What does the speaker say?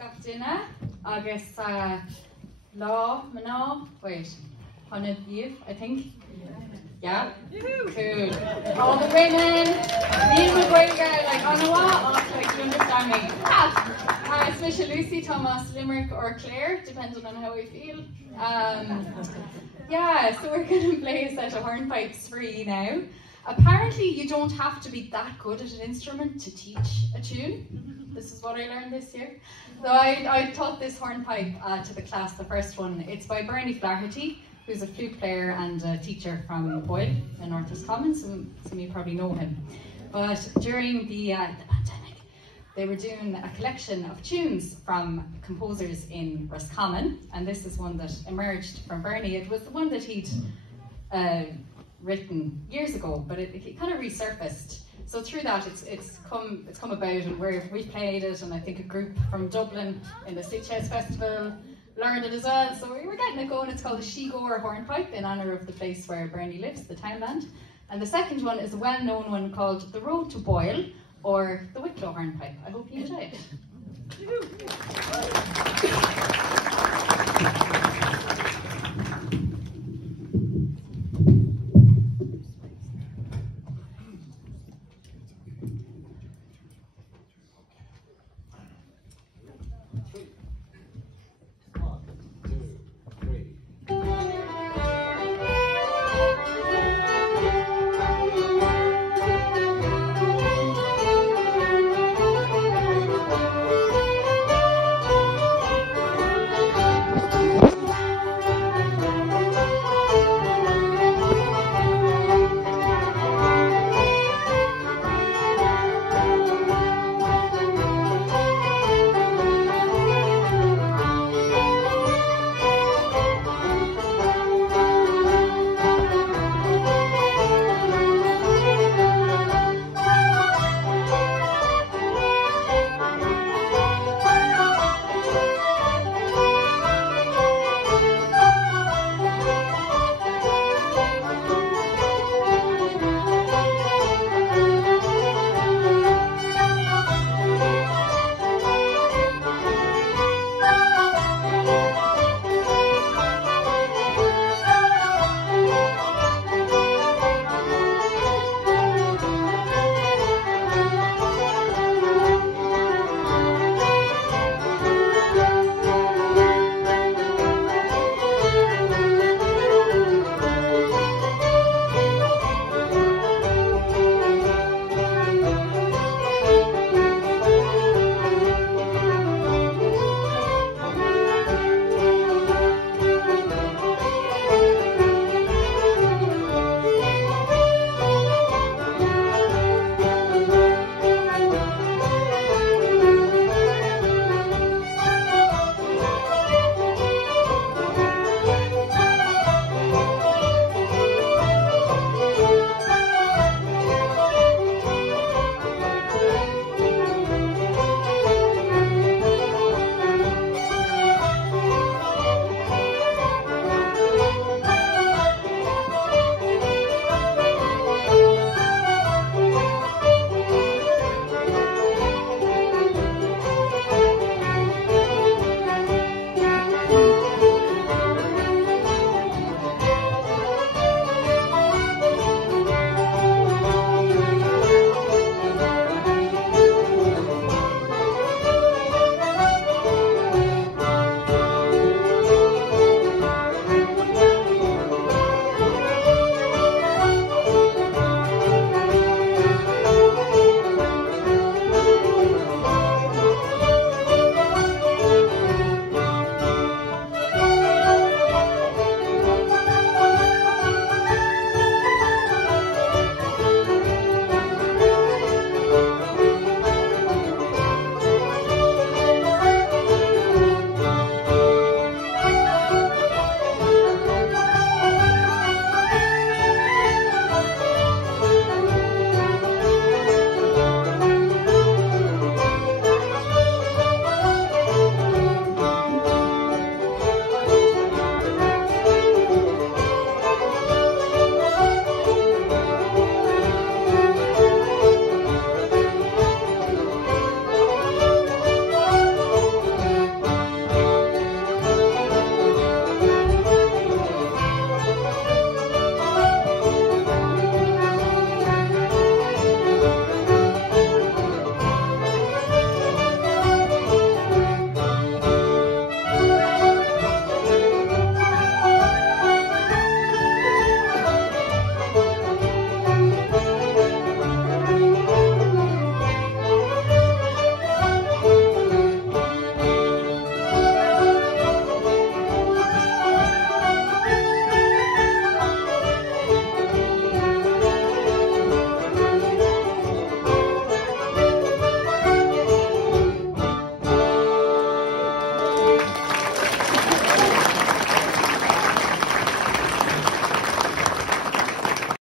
gach duine agus lá maná, wait, 100 youth, I think. Yeah? Cool. All the women, Neil McGuigan, like, oh no what? Like, you understand me? Especially Lucy, Thomas, Limerick, or Claire, depending on how we feel. Yeah, so we're going to play a set of hornpipes for you now. Apparently, you don't have to be that good at an instrument to teach a tune. This is what I learned this year. So I taught this hornpipe to the class, the first one. It's by Bernie Flaherty, who's a flute player and a teacher from Boyle in North Roscommon. Some of you probably know him. But during the pandemic, they were doing a collection of tunes from composers in Roscommon, and this is one that emerged from Bernie. It was the one that he'd written years ago, but it kind of resurfaced. So through that, it's come about, and we played it, and I think a group from Dublin in the Stitch House Festival learned it as well. So we were getting it going. It's called the Shigore Hornpipe in honour of the place where Bernie lives, the townland. And the second one is a well-known one called The Road to Boyle, or the Wicklow Hornpipe. I hope you enjoy it.